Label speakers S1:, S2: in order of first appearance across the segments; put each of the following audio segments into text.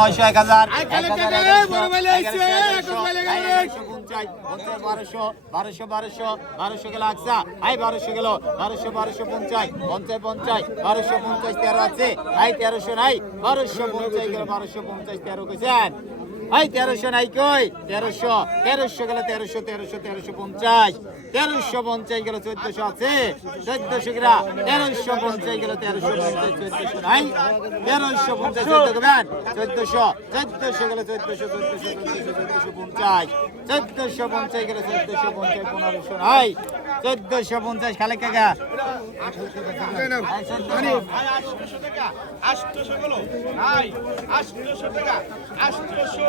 S1: নয়শো এক হাজার বারোশো, বারোশো বারোশো, বারোশো গেল আকসা, আই বারোশো গেল, বারোশো বারোশো পঞ্চাশ, পঞ্চাশ পঞ্চাশ, বারোশো পঞ্চাশ তেরো আছে, আই তেরোশো নাই, বারোশো পঞ্চাশ গেল, বারোশো পঞ্চাশ তেরো কইছেন? আই তেরোশো নাই কই? তেরোশো। তেরোশো গেল তেরোশো তেরোশো তেরোশো পঞ্চাশ। তেরোশো পঞ্চাশ গেল চোদ্দশো আছে। চোদ্দশো গেলা তেরোশো পঞ্চাশ গেল তেরোশো পঞ্চাশ, চোদ্দশো নাই। তেরোশো পঞ্চাশ চোদ্দ গেলেন চোদ্দশো চোদ্দশো গেল চোদ্দশো চোদ্দশো চোদ্দশো চোদ্দশো পঞ্চাশ। চোদ্দশো পঞ্চাশ গেল চোদ্দশো পঞ্চাশ, পনেরোশো নাই। চোদ্দশো পঞ্চাশ খালে কাকা।
S2: আটশোশো টাকা নাই টাকা। আটশোশো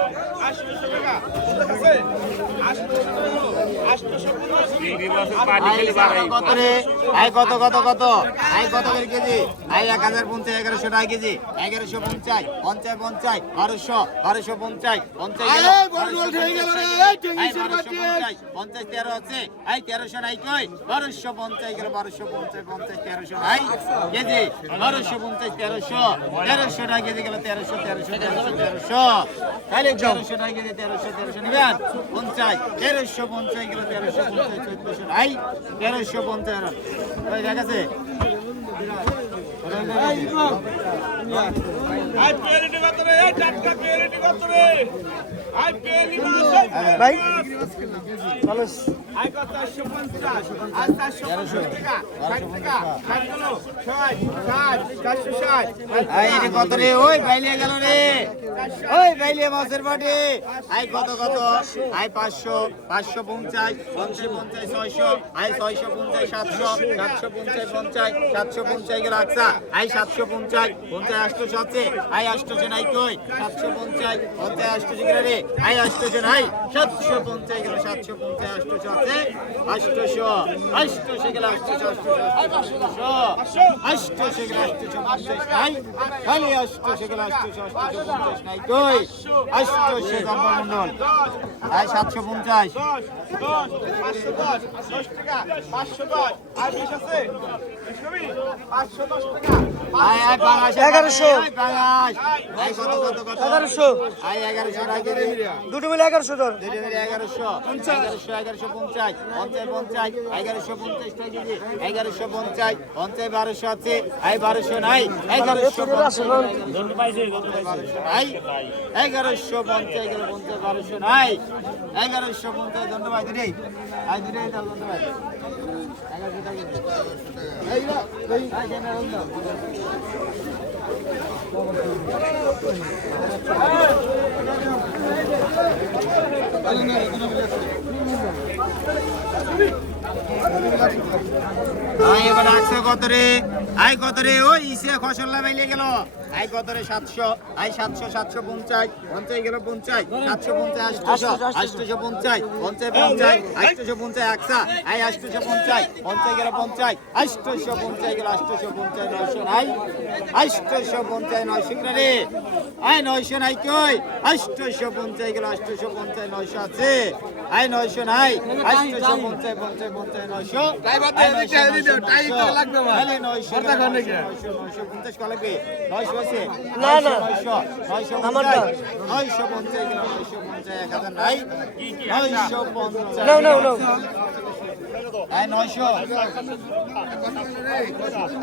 S1: এক হাজার পঞ্চাশ এগারোশো টাকা কেজি এগারোশো পঞ্চাশ পঞ্চাশ পঞ্চাশ বারোশো বারোশো পঞ্চাশ পঞ্চাশ, পঞ্চাশ তেরো আছে আই তেরোশো নাই কই বারোশো পঞ্চাশ গেল বারোশো পঞ্চাশ পঞ্চাশ তেরোশো নাই কেজি বারোশো পঞ্চাশ তেরোশো তেরোশো টাকা কেজি গেল তেরোশো তেরোশো তেরোশো তেরোশো তাহলে কেজি তেরোশো পঞ্চাশ গেল তেরোশো পঞ্চাশ চোদ্দশো নাই তেরোশো পঞ্চাশ দেখাছে
S2: আই পেরিটি কত রে এই কত রে আই পেরি
S3: ভাই।
S2: আই কত 450 আই 450 টাকা। 60 টাকা। 60 গেল 60 60 460
S1: আই রে ওই বাইলে গেল রে। ওই বাইলে মাছের বাটি। আই কত কত? আই পাঁচশো পাঁচশো পঞ্চাশ পঞ্চাশ পঞ্চাশ ছয়শো। আই ছয়শো পঞ্চাশ সাতশো সাতশো পঞ্চাশ পঞ্চাশ সাতশো পঞ্চাশ গেল। আচ্ছা আই সাতশো পঞ্চাশ পঞ্চাশ আষ্টশো আছে আই আষ্টশো নাই কই? সাতশো পঞ্চাশ। পঞ্চাশ আষ্টশো গেল রে আই আষ্টশো নাই সাতশো পঞ্চাশ গেল সাতশো পঞ্চাশ আষ্টশো আছে। আষ্টশো আষ্টশো গেল আষ্টশো আষ্টশো আষ্টশো গেল আষ্টশো পঞ্চাশ নাই। খালি আষ্টশো গেল আষ্টশো আষ্টশো পঞ্চাশ নাই কই? আষ্টশো জন্মমন্ডল আই সাতশো পঞ্চাশ।
S2: দশ দশ পাঁচশো দশ দশ টাকা পাঁচশো দশ আর বিশ আছে বিশ পাঁচশো দশ টাকা
S1: আই আই পাঁচ
S3: এগারোশো। এগারোশো। দুটো মিলে। এগারোশো ধর
S1: এগারোশো। এগারোশো এগারোশো পঞ্চাশ পঞ্চাশ পঞ্চাশ এগারোশো পঞ্চাশ এগারোশো পঞ্চাশ পঞ্চাশ বারোশো আছে। আই বারোশো নাই। এগারোশো নাই এগারোশো পঞ্চাশ পঞ্চাশ বারোশো নাই। এগারোশো ধন্যবাদ। ধন্যবাদ। একশো কত রে? আই কত রে? ওই ইসে খসল্লা বাইলে গেল। আই কত রে? সাতশো। আই সাতশো সাতশো পঞ্চাশ। পঞ্চাশ গেল পঞ্চাশ। সাতশো পঞ্চাশ আটশো আটশোশো পঞ্চাশ। পঞ্চাশ পঞ্চাশ। আটশোশো পঞ্চাশ একশা। আই আটশোশো পঞ্চাশ। পঞ্চাশ গেল পঞ্চাশ। আটশোশো পঞ্চাশ গেল আটশোশো পঞ্চাশ নয়শো নাই। আটশোশো পঞ্চাশ নয়শো কিনা রে। আই নয়শো নাই কই? আটশোশো পঞ্চাশ গেল আটশোশো পঞ্চাশ নয়শো আছে। আই নয়শো নাই। আটশোশো পঞ্চাশ পঞ্চাশ পঞ্চাশ নয়শো। নয়শো
S2: কথা কন নাকি?
S1: নয়শো পঞ্চাশ ক নয়শো
S3: না, না।
S1: নয়শো নয়শো পঞ্চাশ।
S3: না।
S1: নয়শো পঞ্চাশ এক হাজার নাই। নয়শো পঞ্চাশ।
S3: নাও নাও নাও।
S1: এই নয়শো।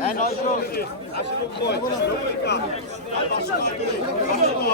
S1: এই নয়শো।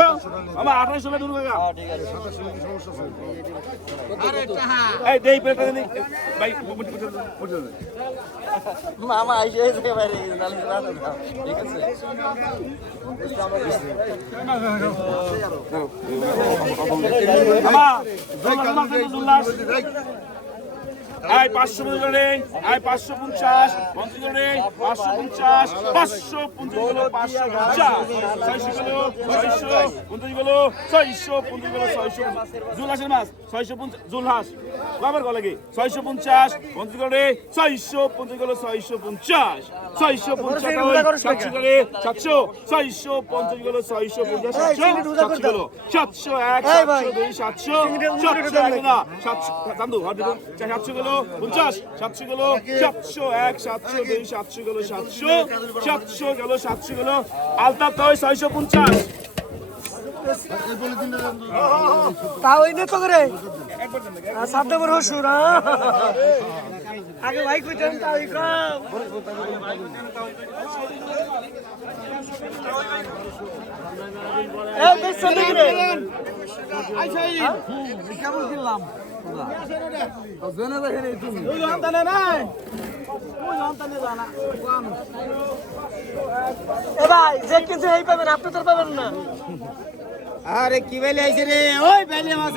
S2: গেল আমার আঠাশশো গেল দুর্গা এই দেই পেটা দেই ভাই
S3: মামা আইসে এসে বাইরে ঠিক আছে?
S2: জোল্লাস আয় পাঁচশো পঞ্চাশ করে আয় পাঁচশো পঞ্চাশ পঞ্চাশ করে পাঁচশো পঞ্চাশ পাঁচশো পঞ্চাশ গেলো পাঁচশো পঞ্চাশ। ছয়শো গেলো ছয়শো পঞ্চাশ গেলো ছয়শো পঞ্চাশ গেলো ছয়শো জুলহাসের মাছ ছয়শো পঞ্চাশ জুলহাস বাবার গলে কি? ছয়শো পঞ্চাশ পঞ্চাশ করে ছয়শো পঞ্চাশ গেলো ছয়শো পঞ্চাশ। ছয়শো পঞ্চাশ সাতশো করে সাতশো ছয়শো পঞ্চাশ গেলো ছয়শো পঞ্চাশ সাতশো গেলো সাতশো এক সাতশো দুই সাতশো সাতশো এক না সাতশো সাতশো গেলো পঞ্চাশ সাতশো গেলো সাতশো এক সাতশো দুই সাতশো গেলো সাতশো সাতশো গেলো সাতশো গেলো আলতা তো ছয়শো পঞ্চাশ।
S4: তাও এই তো করে। সাত নম্বর হসুর আগে ভাই কইতেন তাও এই দেখছেন নাকি রে কেমন কিনলাম ভাই যে কিছু এই পাবেন, আপনি তো পাবেন না।
S1: আরে কি বেলে আইছে রে? ওই বেলে মাছ